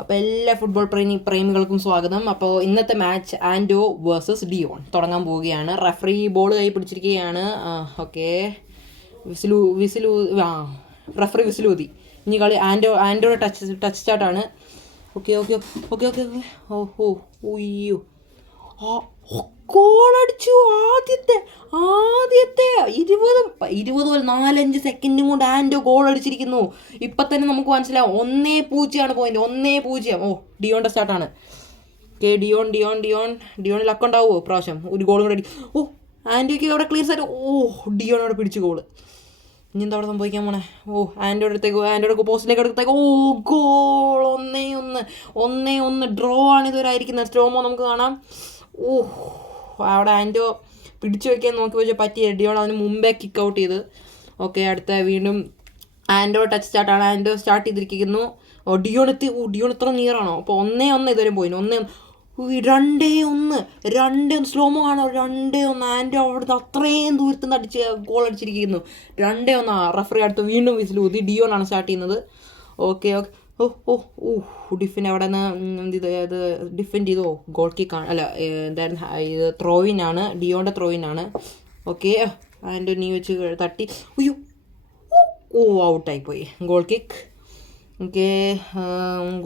അപ്പോൾ എല്ലാ ഫുട്ബോൾ പ്രേമികൾക്കും സ്വാഗതം. അപ്പോൾ ഇന്നത്തെ മാച്ച് ആൻഡോ വേഴ്സസ് ഡിയോൺ തുടങ്ങാൻ പോവുകയാണ്. റഫറി ബോൾ കൈ പിടിച്ചിരിക്കുകയാണ്. ഓക്കെ, വിസിലു റഫറി വിസിലൂതി. ഇനി കളി ആൻഡോയുടെ ടച്ച് സ്റ്റാർട്ടാണ്. Okay okay okay okay okay ഓ ഓയ്യോ ഗോളടിച്ചു. ആദ്യത്തെ 20 4-5 സെക്കൻഡും കൊണ്ട് ആൻഡോ ഗോൾ അടിച്ചിരിക്കുന്നു. ഇപ്പം തന്നെ നമുക്ക് മനസ്സിലാവും 1-0 പോയിന്റ്. 1-0. ഡിയോണിൻ്റെ സ്റ്റാർട്ടാണ്. ഓക്കെ, ഡിയോണിൽ അക്കൗണ്ടാവുമോ പ്രാവശ്യം? ഒരു ഗോളും കൂടെ ആൻഡോയ്ക്ക് അവിടെ ക്ലിയർ സൈഡ്. ഡിയോൺ അവിടെ പിടിച്ചു ഗോള്. ഇനി എന്താ അവിടെ സംഭവിക്കാൻ പോണേ? ആൻഡോയുടെ പോസ്റ്റിലേക്ക് എടുത്തേക്ക്. ഗോൾ. 1-1 ഡ്രോ ആണ് ഇതുവരെ ആയിരിക്കുന്നത്. സ്ലോമോ നമുക്ക് കാണാം. അവിടെ ആൻഡോ പിടിച്ചു വയ്ക്കാൻ നോക്കി വെച്ചാൽ പറ്റിയ ഡിയോൺ അതിന് മുമ്പേ കിക്ക് ഔട്ട് ചെയ്ത്. ഓക്കെ, അടുത്ത വീണ്ടും ആൻഡോ ടച്ച് സ്റ്റാർട്ടാണ്. ആൻഡോ സ്റ്റാർട്ട് ചെയ്തിരിക്കുന്നു. ഡിയോൺ ഇത്ര നിയറാണോ? അപ്പോൾ 1-1 ഇതുവരെ പോയി. 2-1 സ്ലോമോ കാണോ? 2-1 ആൻഡോ അവിടുന്ന് അത്രയും ദൂരത്ത് നിന്ന് ഗോൾ അടിച്ചിരിക്കുന്നു. 2-1. റഫറി അടുത്ത് വീണ്ടും വിസിലൂതി. ഡിയോണാണ് സ്റ്റാർട്ട് ചെയ്യുന്നത്. ഓക്കെ ഡിഫൻഡ് അവിടെ നിന്ന് ഇത് ഡിഫെൻഡ് ചെയ്തോ? ഗോൾ കിക്കാണ്. അല്ല, എന്തായിരുന്നു ഇത്? ത്രോയിനാണ്. ഡിയോൻ്റെ ത്രോയിനാണ്. ഓക്കെ, ആൻഡോ നീ വെച്ച് തട്ടി. ഔട്ടായിപ്പോയി. Goal kick. Okay,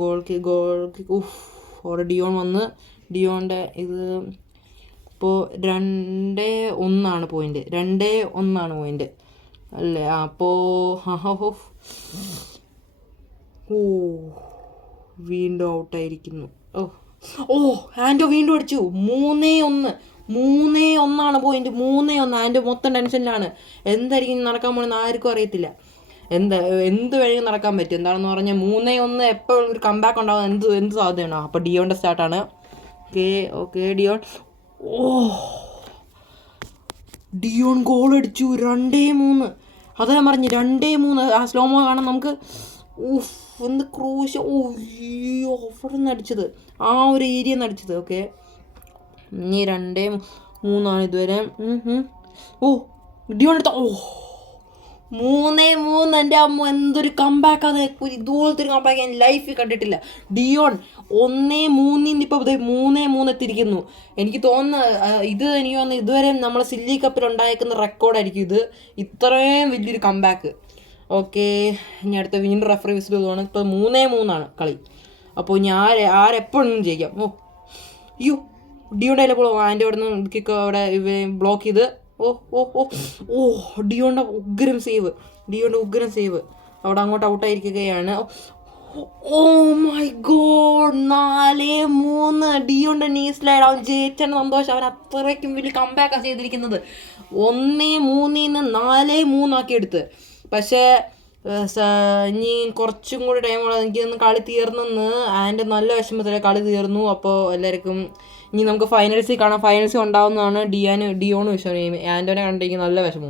goal kick. അവിടെ ഡിയോൺ വന്ന് ഡിയോൻ്റെ ഇത് ഇപ്പോൾ 2-1 പോയിൻ്റ്. 2-1 പോയിൻ്റ് അല്ലേ? അപ്പോൾ വീണ്ടും ഔട്ടായിരിക്കുന്നു. ആൻഡോ വീണ്ടും അടിച്ചു. 3-1 പോയിന്റ്. 3-1. ആൻഡോ മൊത്തം ടെൻഷനിലാണ്. എന്തായിരിക്കും നടക്കാൻ പോണെന്ന് ആർക്കും അറിയത്തില്ല. എന്ത് വേണമെങ്കിലും നടക്കാൻ പറ്റും. എന്താണെന്ന് പറഞ്ഞാൽ 3-1 എപ്പോഴും ഒരു കംബാക്ക് ഉണ്ടാകും. എന്ത് സാധ്യതയാണോ? അപ്പോൾ ഡിയോൻ്റെ സ്റ്റാർട്ടാണ്. ഓക്കെ ഡിയോൺ ഗോൾ അടിച്ചു. 2-3. അതാ ഞാൻ പറഞ്ഞു, 2-3. ആ സ്ലോമോ കാണാൻ നമുക്ക്. എന്ത് ക്രൂശ. അവിടെ നിന്ന് അടിച്ചത്, ആ ഒരു ഏരിയ നിന്ന് അടിച്ചത്. ഓക്കെ, ഇനി 2-3 ഇതുവരെ. ഡിയോൺ എടുത്ത 3-3. എൻ്റെ അമ്മ, എന്തൊരു കംബാക്ക് അത്! ഇതുപോലത്തെ ഒരു കംബാക്ക് ഞാൻ ലൈഫിൽ കണ്ടിട്ടില്ല. ഡിയോൺ 1-3 ഇപ്പോൾ 3-3 എത്തിയിരിക്കുന്നു. എനിക്ക് തോന്നുന്നു ഇതുവരെ നമ്മൾ സില്ലി കപ്പിൽ ഉണ്ടായിരിക്കുന്ന റെക്കോർഡായിരിക്കും ഇത്. ഇത്രയും വലിയൊരു കംബാക്ക്. ഓക്കെ, ഇനി അടുത്ത വീണ്ടും റഫറി വിസിൽ തോന്നുന്നു. ഇപ്പോൾ 3-3 കളി. അപ്പോൾ ഞാൻ ആരെപ്പോഴും ജയിക്കാം. ഡിയോൻ്റെ അതിലെ ആൻ്റെ അവിടെ നിന്ന് കിക്ക് അവിടെ ബ്ലോക്ക് ചെയ്ത്. ഡിയോൻ്റെ ഉഗ്രം സേവ്. അവിടെ അങ്ങോട്ട് ഔട്ടായിരിക്കുകയാണ്. My God, 4-3. ഡിയോൻ്റെ നീ സ്ലൈഡ്. അവൻ ജയിച്ചാണ് സന്തോഷം. അവൻ അത്രയ്ക്കും വലിയ കംബാക്കാണ് ചെയ്തിരിക്കുന്നത്. 1-3 4-3 എടുത്ത്. പക്ഷേ ഇനി കുറച്ചും കൂടി ടൈമുള്ള എനിക്കൊന്ന് കളി തീർന്നെന്ന് ആൻഡ് നല്ല വിഷമത്തിലെ കളി തീർന്നു. അപ്പോൾ എല്ലാവർക്കും ഇനി നമുക്ക് ഫൈനൽസിൽ കാണാം. ഫൈനൽസിൽ ഉണ്ടാവുന്നതാണ് ഡിയോണ് വിഷമം. ആൻഡോനെ കണ്ടെങ്കിൽ നല്ല വിഷമം.